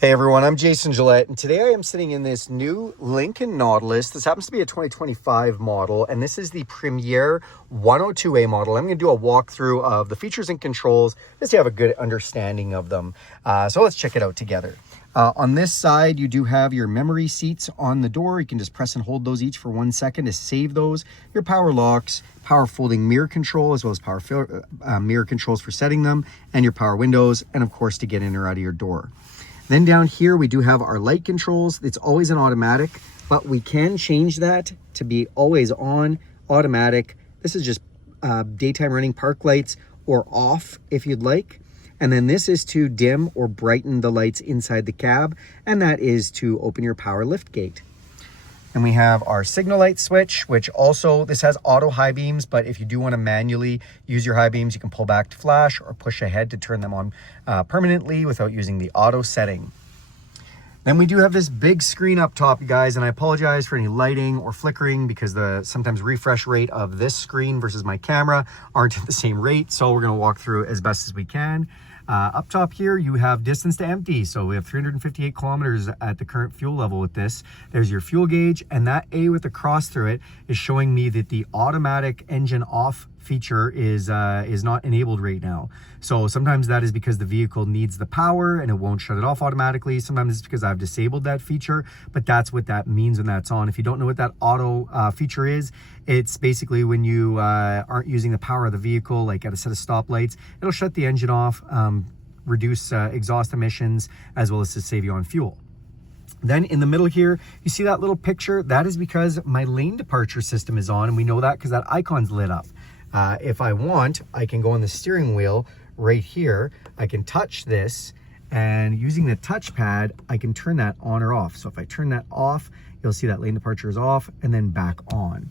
Hey everyone, I'm Jason Gillette, and today I am sitting in this new Lincoln Nautilus. This happens to be a 2025 model, and this is the Premier 102A model. I'm going to do a walkthrough of the features and controls just to have a good understanding of them. So let's check it out together. On this side, you do have your memory seats on the door. You can just press and hold those each for 1 second to save those. Your power locks, power folding mirror control, as well as power mirror controls for setting them, and your power windows, and of course to get in or out of your door. Then down here, we do have our light controls. It's always an automatic, but we can change that to be always on, automatic. This is just daytime running park lights or off if you'd like. And then this is to dim or brighten the lights inside the cab. And that is to open your power lift gate. And we have our signal light switch, which also, this has auto high beams, but if you do want to manually use your high beams, you can pull back to flash or push ahead to turn them on permanently without using the auto setting. Then we do have this big screen up top, you guys, and I apologize for any lighting or flickering because the sometimes refresh rate of this screen versus my camera aren't at the same rate, so we're going to walk through as best as we can. Up top here, you have distance to empty. So we have 358 kilometers at the current fuel level with this. There's your fuel gauge, and that A with the cross through it is showing me that the automatic engine off feature is not enabled right now. So sometimes that is because the vehicle needs the power and it won't shut it off automatically. Sometimes it's because I've disabled that feature, but that's what that means when that's on. If you don't know what that auto feature is, it's basically when you aren't using the power of the vehicle, like at a set of stoplights, it'll shut the engine off, reduce exhaust emissions, as well as to save you on fuel. Then in the middle here, you see that little picture? That is because my lane departure system is on, and we know that because that icon's lit up. If I want, I can go on the steering wheel right here. I can touch this, and using the touchpad, I can turn that on or off. So if I turn that off, you'll see that lane departure is off and then back on.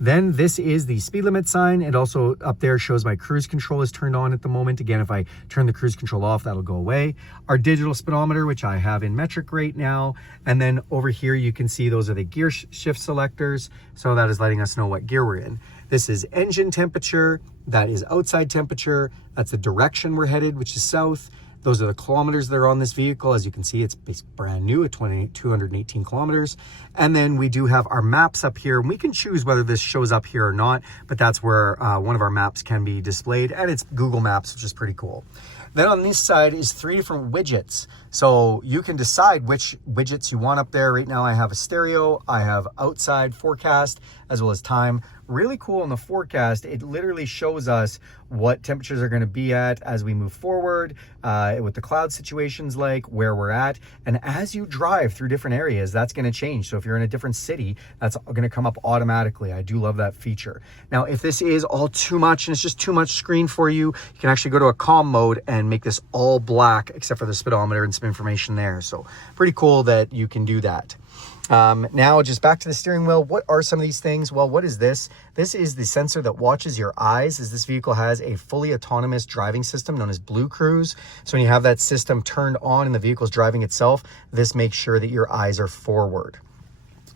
Then this is the speed limit sign. It also up there shows my cruise control is turned on at the moment. Again, if I turn the cruise control off, that'll go away. Our digital speedometer, which I have in metric right now. And then over here, you can see those are the gear shift selectors. So that is letting us know what gear we're in. This is engine temperature. That is outside temperature. That's the direction we're headed, which is south. Those are the kilometers that are on this vehicle. As you can see, it's brand new at 218 kilometers. And then we do have our maps up here. We can choose whether this shows up here or not, but that's where one of our maps can be displayed, and it's Google Maps, which is pretty cool. Then on this side is 3 different widgets. So you can decide which widgets you want up there. Right now I have a stereo, I have outside forecast, as well as time. Really cool in the forecast, it literally shows us what temperatures are going to be at as we move forward, what the cloud situation's like, where we're at. And as you drive through different areas, that's going to change. So if you're in a different city, that's going to come up automatically. I do love that feature. Now, if this is all too much and it's just too much screen for you, you can actually go to a calm mode and make this all black except for the speedometer and some information there. So pretty cool that you can do that. Now just back to the steering wheel. What are some of these things? Well, what is this? This is the sensor that watches your eyes, as this vehicle has a fully autonomous driving system known as Blue Cruise. So when you have that system turned on and the vehicle's driving itself, this makes sure that your eyes are forward.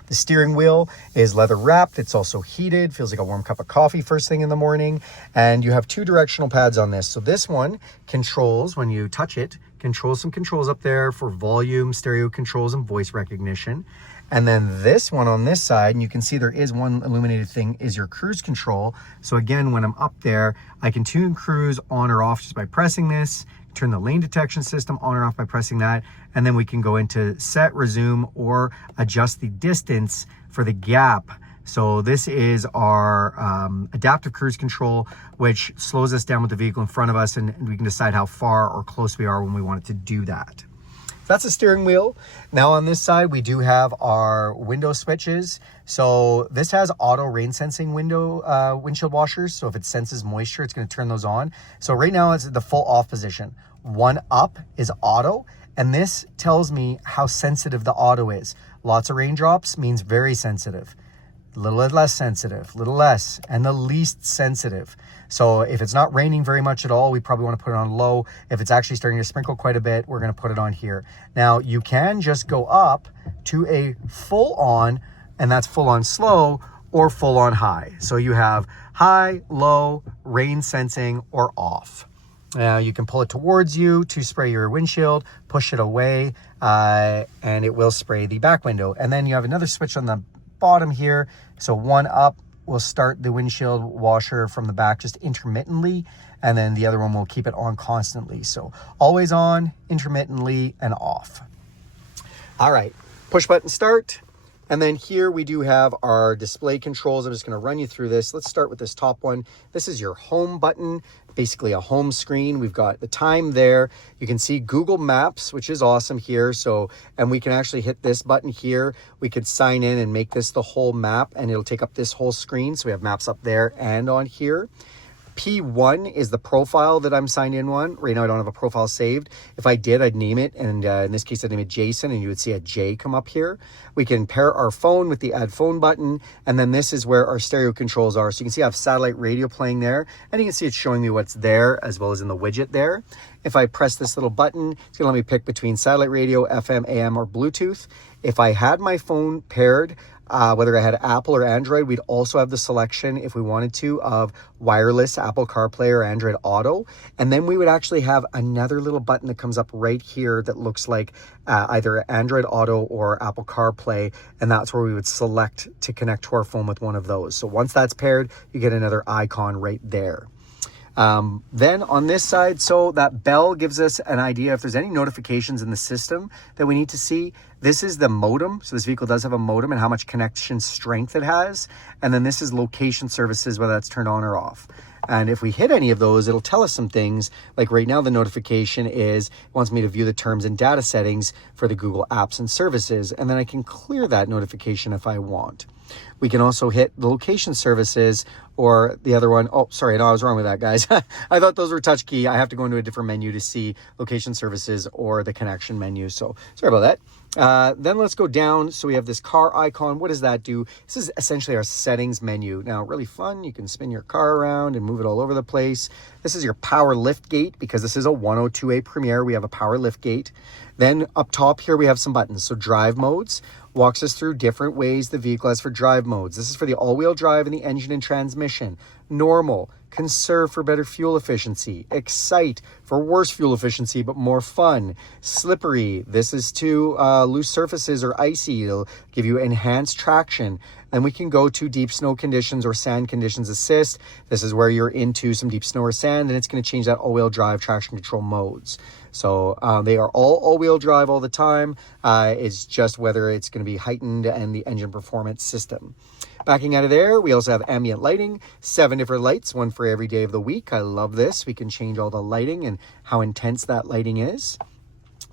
The steering wheel is leather wrapped. It's also heated, feels like a warm cup of coffee first thing in the morning. And you have 2 directional pads on this. So this one controls, when you touch it, controls some controls up there for volume, stereo controls, and voice recognition. And then this one on this side, and you can see there is one illuminated thing, is your cruise control. So again, when I'm up there, I can tune cruise on or off just by pressing this, turn the lane detection system on or off by pressing that, and then we can go into set, resume, or adjust the distance for the gap. So this is our adaptive cruise control, which slows us down with the vehicle in front of us, and we can decide how far or close we are when we want it to do that. That's the steering wheel. Now on this side, we do have our window switches. So this has auto rain sensing windshield washers. So if it senses moisture, it's going to turn those on. So right now it's at the full off position. 1 up is auto, and this tells me how sensitive the auto is. Lots of raindrops means very sensitive. A little less sensitive, a little less, and the least sensitive. So if it's not raining very much at all, we probably want to put it on low. If it's actually starting to sprinkle quite a bit, we're going to put it on here. Now, you can just go up to a full on, and that's full on slow or full on high. So you have high, low, rain sensing, or off. You can pull it towards you to spray your windshield, push it away, and it will spray the back window. And then you have another switch on the bottom here. So one up will start the windshield washer from the back just intermittently, and then the other one will keep it on constantly. So always on, intermittently, and off. All right, push button start. And then here we do have our display controls. I'm just going to run you through this. Let's start with this top one. This is your home button, basically a home screen. We've got the time there. You can see Google Maps, which is awesome here. So, and we can actually hit this button here. We could sign in and make this the whole map, and it'll take up this whole screen. So we have maps up there and on here. P1 is the profile that I'm signed in on. Right now I don't have a profile saved. If I did, I'd name it, and in this case I'd name it Jason, and you would see a J come up here. We can pair our phone with the add phone button, and then this is where our stereo controls are. So you can see I have satellite radio playing there, and you can see it's showing me what's there as well as in the widget there. If I press this little button, it's gonna let me pick between satellite radio, FM, AM, or Bluetooth. If I had my phone paired, whether I had Apple or Android, we'd also have the selection, if we wanted to, of wireless Apple CarPlay or Android Auto. And then we would actually have another little button that comes up right here that looks like either Android Auto or Apple CarPlay. And that's where we would select to connect to our phone with one of those. So once that's paired, you get another icon right there. Then on this side, so that bell gives us an idea if there's any notifications in the system that we need to see. This is the modem. So this vehicle does have a modem and how much connection strength it has. And then this is location services, whether that's turned on or off. And if we hit any of those, it'll tell us some things. Like right now, the notification it wants me to view the terms and data settings for the Google apps and services. And then I can clear that notification if I want. We can also hit the location services or the other one. Oh, sorry, no, I was wrong with that, guys. I thought those were touch key. I have to go into a different menu to see location services or the connection menu. So sorry about that. Then let's go down. So we have this car icon. What does that do? This is essentially our settings menu. Now, really fun. You can spin your car around and move it all over the place. This is your power lift gate because this is a 102A Premier. We have a power lift gate. Then up top here, we have some buttons. So drive modes walks us through different ways the vehicle has for drive modes. This is for the all-wheel drive and the engine and transmission. Normal, conserve for better fuel efficiency. Excite for worse fuel efficiency but more fun. Slippery, this is to loose surfaces or icy. It'll give you enhanced traction. Then we can go to deep snow conditions or sand conditions assist. This is where you're into some deep snow or sand, and it's going to change that all-wheel drive traction control modes. So they are all-wheel drive all the time. It's just whether it's going to be heightened and the engine performance system. Backing out of there, we also have ambient lighting, 7 different lights, one for every day of the week. I love this. We can change all the lighting and how intense that lighting is.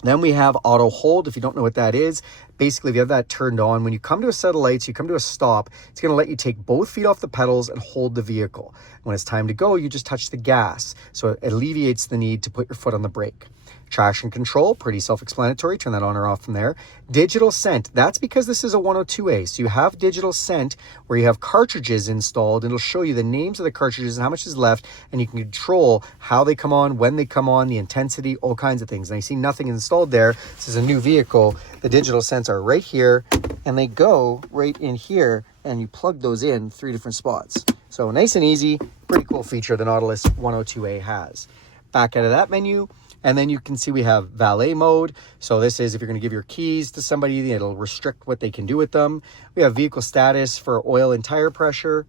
Then we have auto hold. If you don't know what that is, basically if you have that turned on, when you come to a set of lights, you come to a stop, it's going to let you take both feet off the pedals and hold the vehicle. When it's time to go, you just touch the gas. So it alleviates the need to put your foot on the brake. Traction control, pretty self-explanatory. Turn that on or off from there. Digital scent, that's because this is a 102A. So you have digital scent where you have cartridges installed, and it'll show you the names of the cartridges and how much is left, and you can control how they come on, when they come on, the intensity, all kinds of things. And I see nothing installed there. This is a new vehicle. The digital scents are right here, and they go right in here, and you plug those in 3 different spots. So nice and easy, pretty cool feature the Nautilus 102A has. Back out of that menu, and then you can see we have valet mode. So this is if you're going to give your keys to somebody, it'll restrict what they can do with them. We have vehicle status for oil and tire pressure.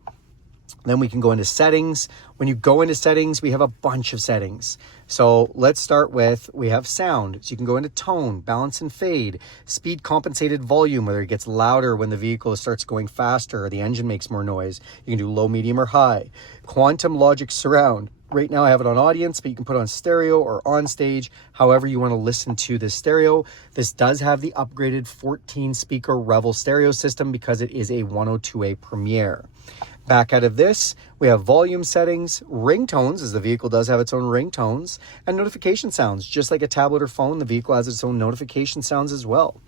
Then we can go into settings. When you go into settings, we have a bunch of settings. So let's start with, we have sound. So you can go into tone, balance and fade, speed compensated volume, whether it gets louder when the vehicle starts going faster or the engine makes more noise. You can do low, medium, or high. Quantum logic surround. Right now I have it on audience, but you can put it on stereo or on stage, however you want to listen to this stereo. This does have the upgraded 14 speaker Revel stereo system because it is a 102A Premier. Back out of this, we have volume settings, ringtones, as the vehicle does have its own ringtones, and notification sounds. Just like a tablet or phone, the vehicle has its own notification sounds as well.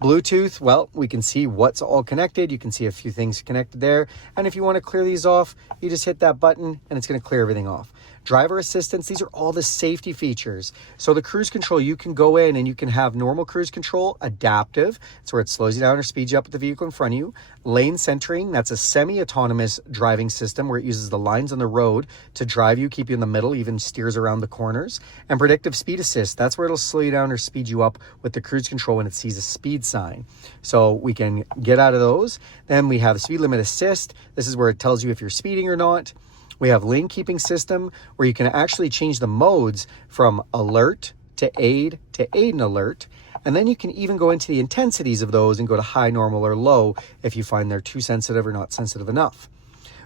Bluetooth, well, we can see what's all connected. You can see a few things connected there. And if you want to clear these off, you just hit that button and it's going to clear everything off. Driver assistance, these are all the safety features. So the cruise control, you can go in and you can have normal cruise control, adaptive, it's where it slows you down or speeds you up with the vehicle in front of you. Lane centering, that's a semi-autonomous driving system where it uses the lines on the road to drive you, keep you in the middle, even steers around the corners. And predictive speed assist, that's where it'll slow you down or speed you up with the cruise control when it sees a speed sign. So we can get out of those. Then we have speed limit assist. This is where it tells you if you're speeding or not. We have lane keeping system where you can actually change the modes from alert to aid and alert. And then you can even go into the intensities of those and go to high, normal, or low if you find they're too sensitive or not sensitive enough.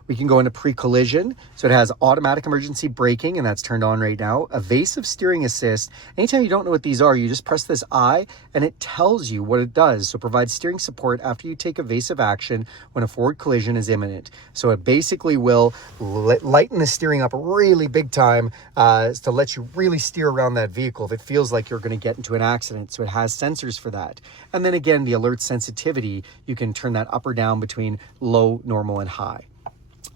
We can go into pre-collision. So it has automatic emergency braking, and that's turned on right now. Evasive steering assist. Anytime you don't know what these are, you just press this I, and it tells you what it does. So it provides steering support after you take evasive action when a forward collision is imminent. So it basically will lighten the steering up really big time to let you really steer around that vehicle if it feels like you're going to get into an accident. So it has sensors for that. And then again, the alert sensitivity, you can turn that up or down between low, normal, and high.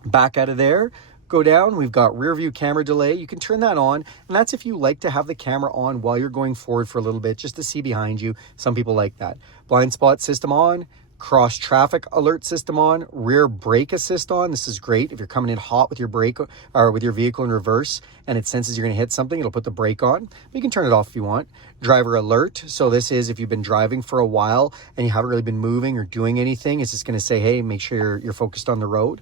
Back out of there, go down, we've got rear view camera delay. You can turn that on, and that's if you like to have the camera on while you're going forward for a little bit just to see behind you. Some people like that. Blind spot system on, cross traffic alert system on, rear brake assist on. This is great if you're coming in hot with your brake or with your vehicle in reverse and it senses you're going to hit something, it'll put the brake on. But you can turn it off if you want. Driver alert. So this is if you've been driving for a while and you haven't really been moving or doing anything, it's just going to say, hey, make sure you're focused on the road.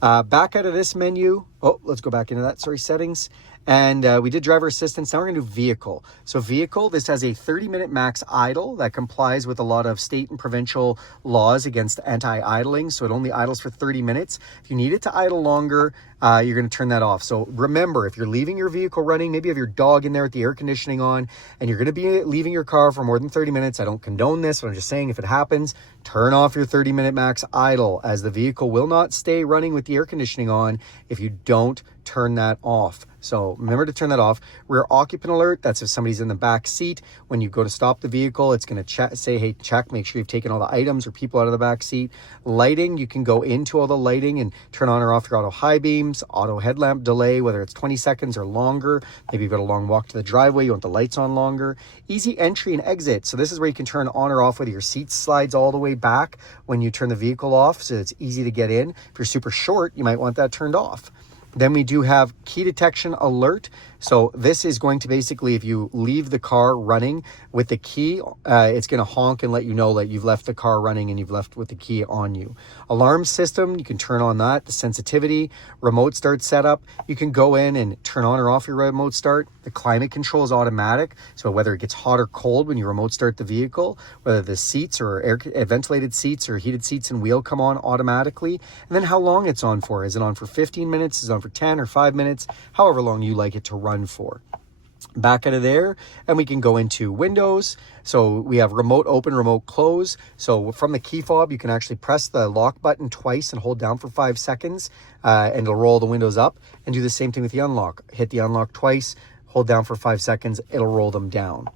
Back out of this menu. Oh, let's go back into that. Sorry, settings. And we did driver assistance. Now we're going to do vehicle. So vehicle, this has a 30-minute max idle that complies with a lot of state and provincial laws against anti-idling. So it only idles for 30 minutes. If you need it to idle longer, you're going to turn that off. So remember, if you're leaving your vehicle running, maybe you have your dog in there with the air conditioning on, and you're going to be leaving your car for more than 30 minutes. I don't condone this, but I'm just saying if it happens, turn off your 30-minute max idle, as the vehicle will not stay running with the air conditioning on if you don't turn that off. So remember to turn that off. Rear occupant alert, that's if somebody's in the back seat. When you go to stop the vehicle, it's going to say, hey, check, make sure you've taken all the items or people out of the back seat. Lighting, you can go into all the lighting and turn on or off your auto high beams, auto headlamp delay, whether it's 20 seconds or longer. Maybe you've got a long walk to the driveway, you want the lights on longer. Easy entry and exit. So this is where you can turn on or off whether your seat slides all the way back when you turn the vehicle off, so it's easy to get in. If you're super short, you might want that turned off. Then we do have key detection alert. So this is going to basically, if you leave the car running with the key, it's going to honk and let you know that you've left the car running and you've left with the key on you. Alarm system, you can turn on that. The sensitivity, remote start setup, you can go in and turn on or off your remote start. The climate control is automatic. So whether it gets hot or cold when you remote start the vehicle, whether the seats or ventilated seats or heated seats and wheel come on automatically. And then how long it's on for. Is it on for 15 minutes? Is it on for 10 or 5 minutes? However long you like it to run for. Back out of there, and we can go into Windows. So we have remote open, remote close. So from the key fob, you can actually press the lock button twice and hold down for 5 seconds, and it'll roll the windows up. And do the same thing with the unlock. Hit the unlock twice, hold down for 5 seconds, it'll roll them down.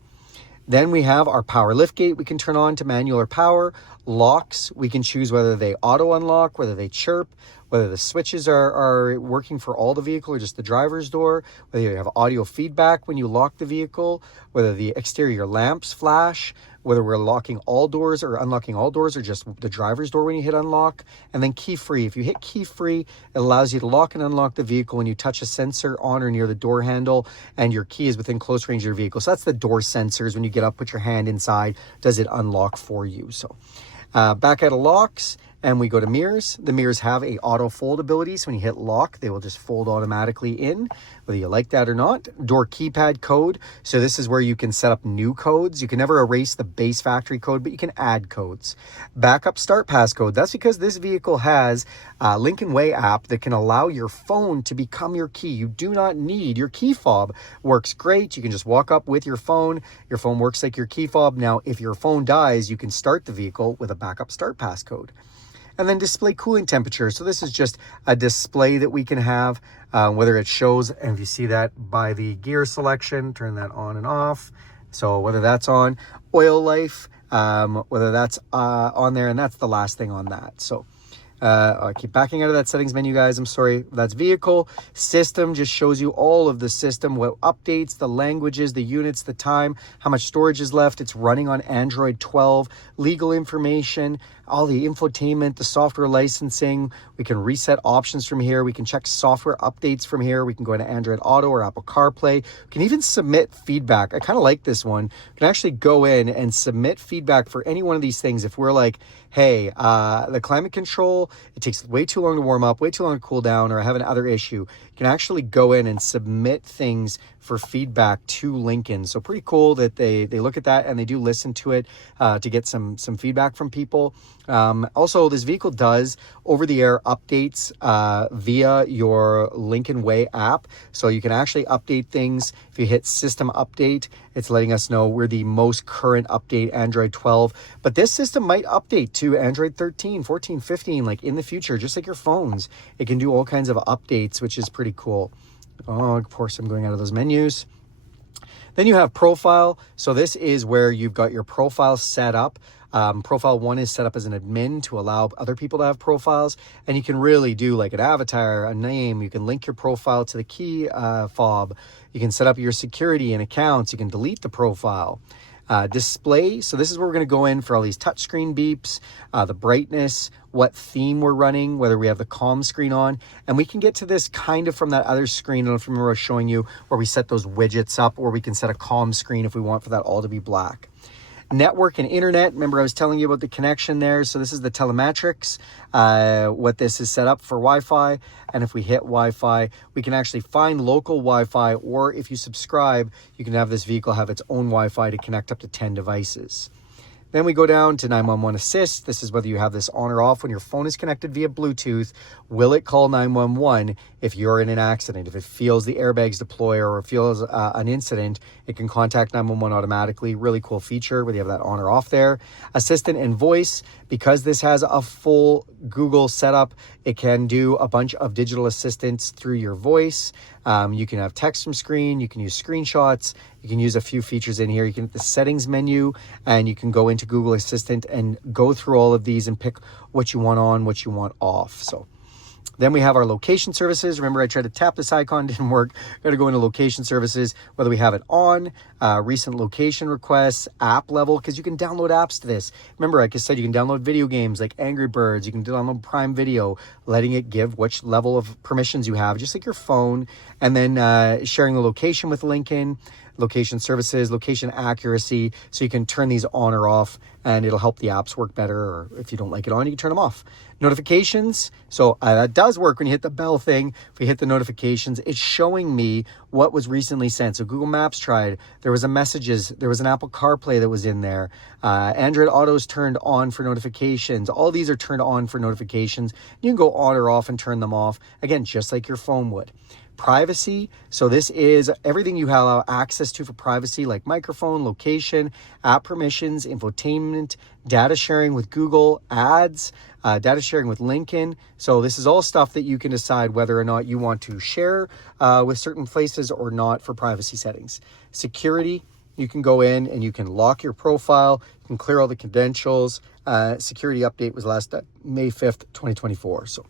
Then we have our power liftgate we can turn on to manual or power. Locks, we can choose whether they auto unlock, whether they chirp, whether the switches are working for all the vehicle or just the driver's door, whether you have audio feedback when you lock the vehicle, whether the exterior lamps flash, whether we're locking all doors or unlocking all doors or just the driver's door when you hit unlock. And then key free. If you hit key free, it allows you to lock and unlock the vehicle when you touch a sensor on or near the door handle and your key is within close range of your vehicle. So that's the door sensors. When you get up, put your hand inside, does it unlock for you? So back out of locks, and we go to mirrors. The mirrors have a auto fold ability, so when you hit lock, they will just fold automatically in, whether you like that or not. Door keypad code. So this is where you can set up new codes. You can never erase the base factory code, but you can add codes. Backup start passcode. That's because this vehicle has a Lincoln Way app that can allow your phone to become your key. You do not need your key fob. Works great. You can just walk up with your phone. Your phone works like your key fob. Now, if your phone dies, you can start the vehicle with a backup start passcode. And then display cooling temperature. So this is just a display that we can have, whether it shows, and if you see that by the gear selection, turn that on and off. So whether that's on, oil life, whether that's on there, and that's the last thing on that. So I keep backing out of that settings menu, guys. I'm sorry. That's vehicle. System just shows you all of the system, what updates, the languages, the units, the time, how much storage is left. It's running on Android 12. Legal information, all the infotainment, the software licensing. We can reset options from here. We can check software updates from here. We can go into Android Auto or Apple CarPlay. We can even submit feedback. I kind of like this one. We can actually go in and submit feedback for any one of these things. If we're like, hey, the climate control, it takes way too long to warm up, way too long to cool down, or I have another issue, you can actually go in and submit things for feedback to Lincoln. So pretty cool that they look at that and they do listen to it to get some feedback from people. Also, this vehicle does over-the-air updates via your Lincoln Way app. So you can actually update things. If you hit system update, it's letting us know we're the most current update, Android 12. But this system might update to Android 13, 14, 15, like in the future, just like your phones. It can do all kinds of updates, which is pretty cool. Oh, of course, I'm going out of those menus. Then you have profile. So this is where you've got your profile set up. Profile 1 is set up as an admin to allow other people to have profiles. And you can really do like an avatar, a name. You can link your profile to the key fob. You can set up your security and accounts. You can delete the profile. Display. So this is where we're going to go in for all these touchscreen beeps, the brightness, what theme we're running, whether we have the calm screen on. And we can get to this kind of from that other screen. I don't know if you remember I was showing you where we set those widgets up, or we can set a calm screen if we want for that all to be black. Network and internet. Remember I was telling you about the connection there. So this is the telemetrics, what this is set up for Wi-Fi. And if we hit Wi-Fi, we can actually find local Wi-Fi, or if you subscribe, you can have this vehicle have its own Wi-Fi to connect up to 10 devices. Then we go down to 911 assist. This is whether you have this on or off when your phone is connected via Bluetooth. Will it call 911 if you're in an accident? If it feels the airbags deploy or it feels an incident, it can contact 911 automatically. Really cool feature whether you have that on or off there. Assistant and voice. Because this has a full Google setup, it can do a bunch of digital assistants through your voice. You can have text from screen. You can use screenshots. You can use a few features in here. You can hit the settings menu and you can go into Google Assistant and go through all of these and pick what you want on, what you want off. So then we have our location services. Remember, I tried to tap this icon, didn't work. Got to go into location services, whether we have it on, recent location requests, app level, because you can download apps to this. Remember, like I said, you can download video games like Angry Birds. You can download Prime Video, letting it give which level of permissions you have, just like your phone. And then sharing the location with Lincoln, location services, location accuracy. So you can turn these on or off and it'll help the apps work better. Or if you don't like it on, you can turn them off. Notifications. So that does work when you hit the bell thing. If we hit the notifications, it's showing me what was recently sent. So Google Maps tried. There was a messages. There was an Apple CarPlay that was in there. Android Auto's turned on for notifications. All these are turned on for notifications. You can go on or off and turn them off. Again, just like your phone would. Privacy. So this is everything you have access to for privacy, like microphone, location, app permissions, infotainment, data sharing with Google, ads, data sharing with Lincoln. So this is all stuff that you can decide whether or not you want to share with certain places or not for privacy settings. Security. You can go in and you can lock your profile. You can clear all the credentials. Security update was last May 5th, 2024. So,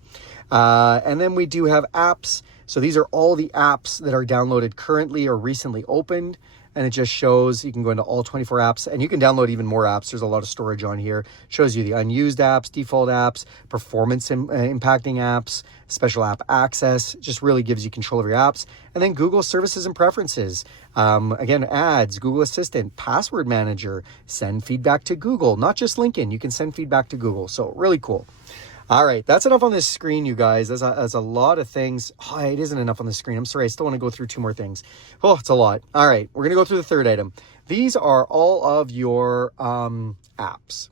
and then we do have apps. So these are all the apps that are downloaded currently or recently opened. And it just shows, you can go into all 24 apps and you can download even more apps. There's a lot of storage on here. It shows you the unused apps, default apps, performance impacting apps, special app access. It just really gives you control of your apps. And then Google services and preferences. Again, ads, Google Assistant, password manager, send feedback to Google, not just Lincoln. You can send feedback to Google. So really cool. All right, that's enough on this screen, you guys. There's a lot of things. Oh, it isn't enough on the screen. I'm sorry. I still want to go through two more things. Oh, it's a lot. All right, we're going to go through the third item. These are all of your apps.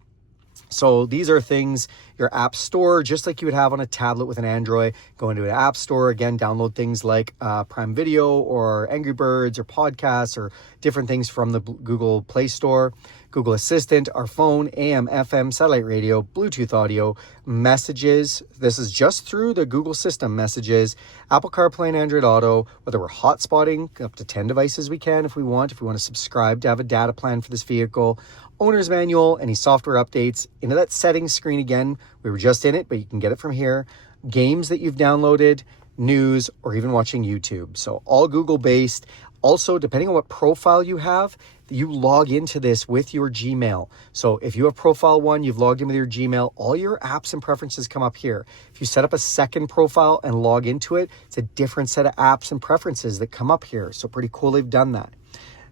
So these are things, your app store, just like you would have on a tablet with an Android. Go into an app store, again, download things like Prime Video or Angry Birds or podcasts or different things from the Google Play Store. Google Assistant, our phone, AM, FM, satellite radio, Bluetooth audio, messages. This is just through the Google system, messages, Apple CarPlay and Android Auto, whether we're hotspotting up to 10 devices we can if we want to subscribe to have a data plan for this vehicle, owner's manual, any software updates, into that settings screen again. We were just in it, but you can get it from here. Games that you've downloaded, news, or even watching YouTube. So all Google based. Also, depending on what profile you have, you log into this with your Gmail. So if you have profile 1, you've logged in with your Gmail, all your apps and preferences come up here. If you set up a second profile and log into it, it's a different set of apps and preferences that come up here. So pretty cool they've done that.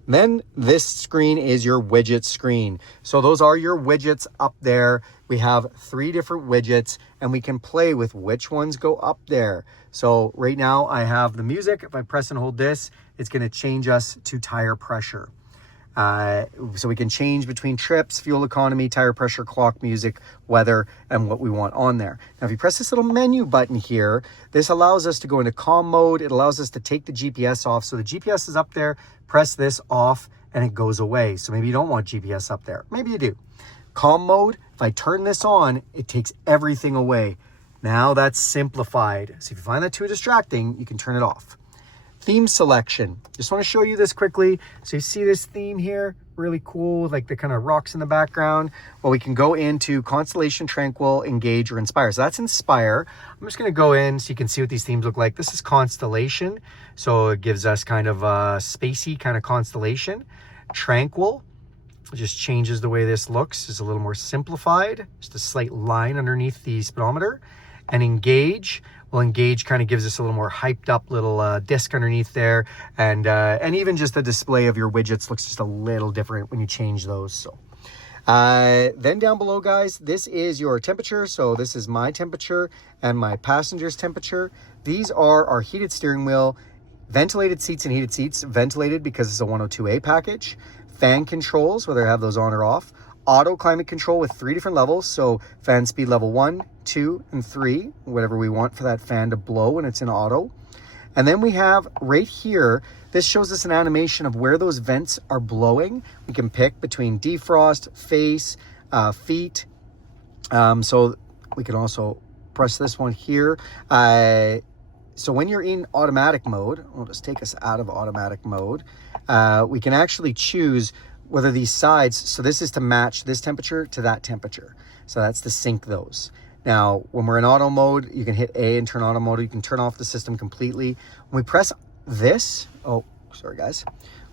Then this screen is your widget screen. So those are your widgets up there. We have 3 different widgets and we can play with which ones go up there. So right now I have the music. If I press and hold this, it's going to change us to tire pressure. So we can change between trips, fuel economy, tire pressure, clock, music, weather, and what we want on there. Now, if you press this little menu button here, this allows us to go into comm mode. It allows us to take the GPS off. So the GPS is up there, press this off, and it goes away. So maybe you don't want GPS up there. Maybe you do. Comm mode, if I turn this on, it takes everything away. Now that's simplified. So if you find that too distracting, you can turn it off. Theme selection. Just want to show you this quickly. So you see this theme here, really cool, like the kind of rocks in the background. Well, we can go into Constellation, Tranquil, Engage, or Inspire. So that's Inspire. I'm just going to go in so you can see what these themes look like. This is Constellation. So it gives us kind of a spacey kind of constellation. Tranquil. It just changes the way this looks. It's a little more simplified. Just a slight line underneath the speedometer. And Engage. Well, Engage kind of gives us a little more hyped up little disc underneath there. And even just the display of your widgets looks just a little different when you change those. So then down below, guys, this is your temperature. So this is my temperature and my passenger's temperature. These are our heated steering wheel, ventilated seats and heated seats, ventilated because it's a 102A package, fan controls, whether I have those on or off, auto climate control with 3 different levels. So fan speed level 1, 2, and 3, whatever we want for that fan to blow when it's in auto. And then we have right here, this shows us an animation of where those vents are blowing. We can pick between defrost, face, feet. So we can also press this one here. So when you're in automatic mode, we'll just take us out of automatic mode. We can actually choose whether these sides, so this is to match this temperature to that temperature. So that's to sync those. Now, when we're in auto mode, you can hit A and turn auto mode. You can turn off the system completely. When we press this, oh, sorry guys.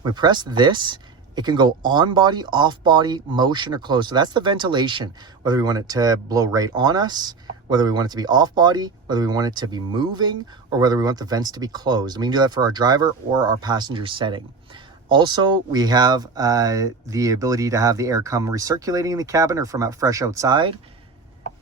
When we press this, it can go on body, off body, motion, or close. So that's the ventilation, whether we want it to blow right on us, whether we want it to be off body, whether we want it to be moving, or whether we want the vents to be closed. And we can do that for our driver or our passenger setting. Also, we have the ability to have the air come recirculating in the cabin or from out fresh outside.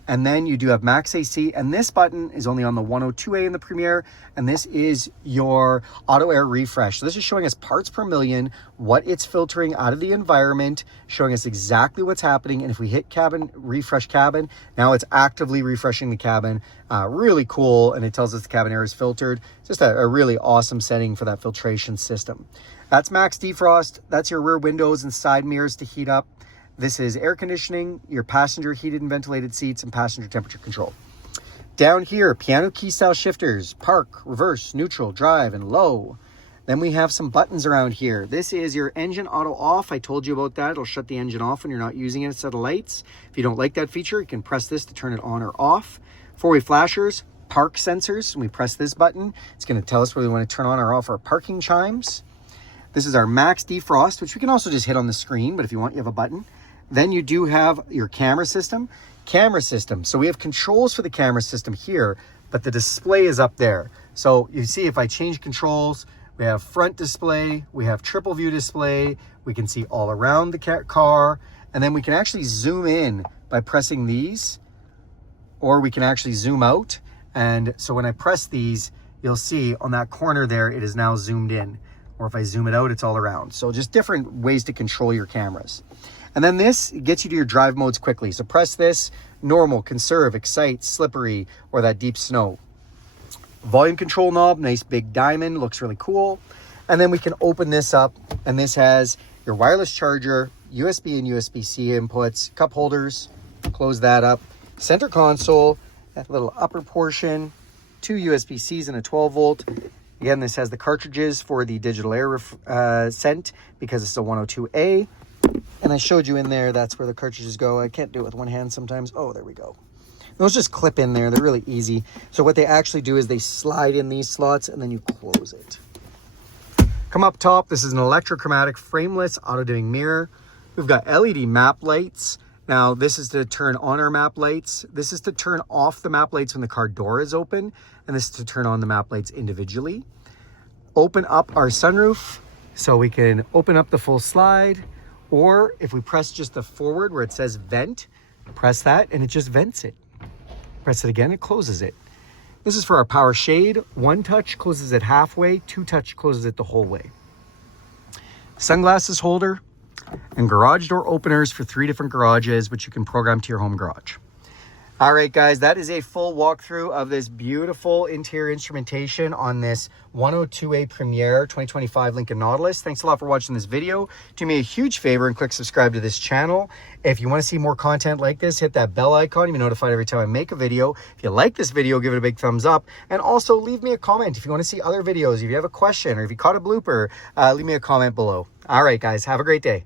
And then you do have max AC, and this button is only on the 102A in the Premier, and this is your auto air refresh. So this is showing us parts per million, what it's filtering out of the environment, showing us exactly what's happening. And if we hit cabin, refresh cabin, now it's actively refreshing the cabin. Really cool, and it tells us the cabin air is filtered. Just a really awesome setting for that filtration system. That's max defrost. That's your rear windows and side mirrors to heat up. This is air conditioning, your passenger heated and ventilated seats, and passenger temperature control. Down here, piano key style shifters, park, reverse, neutral, drive, and low. Then we have some buttons around here. This is your engine auto off. I told you about that. It'll shut the engine off when you're not using it instead of lights. If you don't like that feature, you can press this to turn it on or off. Four-way flashers, park sensors. When we press this button, it's going to tell us whether we want to turn on or off our parking chimes. This is our max defrost, which we can also just hit on the screen, but if you want, you have a button. Then you do have your camera system. So we have controls for the camera system here, but the display is up there. So you see if I change controls, we have front display, we have triple view display, we can see all around the car, and then we can actually zoom in by pressing these, or we can actually zoom out. And so when I press these, you'll see on that corner there, it is now zoomed in. Or if I zoom it out, it's all around. So just different ways to control your cameras. And then this gets you to your drive modes quickly. So press this, normal, conserve, excite, slippery, or that deep snow. Volume control knob, nice big diamond, looks really cool. And then we can open this up, and this has your wireless charger, USB and USB-C inputs, cup holders, close that up. Center console, that little upper portion, 2 USB-Cs and a 12 volt. Again, this has the cartridges for the digital air scent because it's a 102A. And I showed you in there, that's where the cartridges go. I can't do it with one hand sometimes. Oh, there we go. Those just clip in there. They're really easy. So what they actually do is they slide in these slots and then you close it. Come up top, this is an electrochromatic frameless auto-dimming mirror. We've got LED map lights. Now, this is to turn on our map lights. This is to turn off the map lights when the car door is open. And this is to turn on the map lights individually. Open up our sunroof so we can open up the full slide. Or if we press just the forward where it says vent, press that and it just vents it. Press it again, it closes it. This is for our power shade. 1 touch closes it halfway, 2 touch closes it the whole way. Sunglasses holder and garage door openers for 3 different garages, which you can program to your home garage. All right, guys, that is a full walkthrough of this beautiful interior instrumentation on this 102A Premier 2025 Lincoln Nautilus. Thanks a lot for watching this video. Do me a huge favor and click subscribe to this channel. If you want to see more content like this, hit that bell icon. You'll be notified every time I make a video. If you like this video, give it a big thumbs up. And also leave me a comment if you want to see other videos. If you have a question or if you caught a blooper, leave me a comment below. All right, guys, have a great day.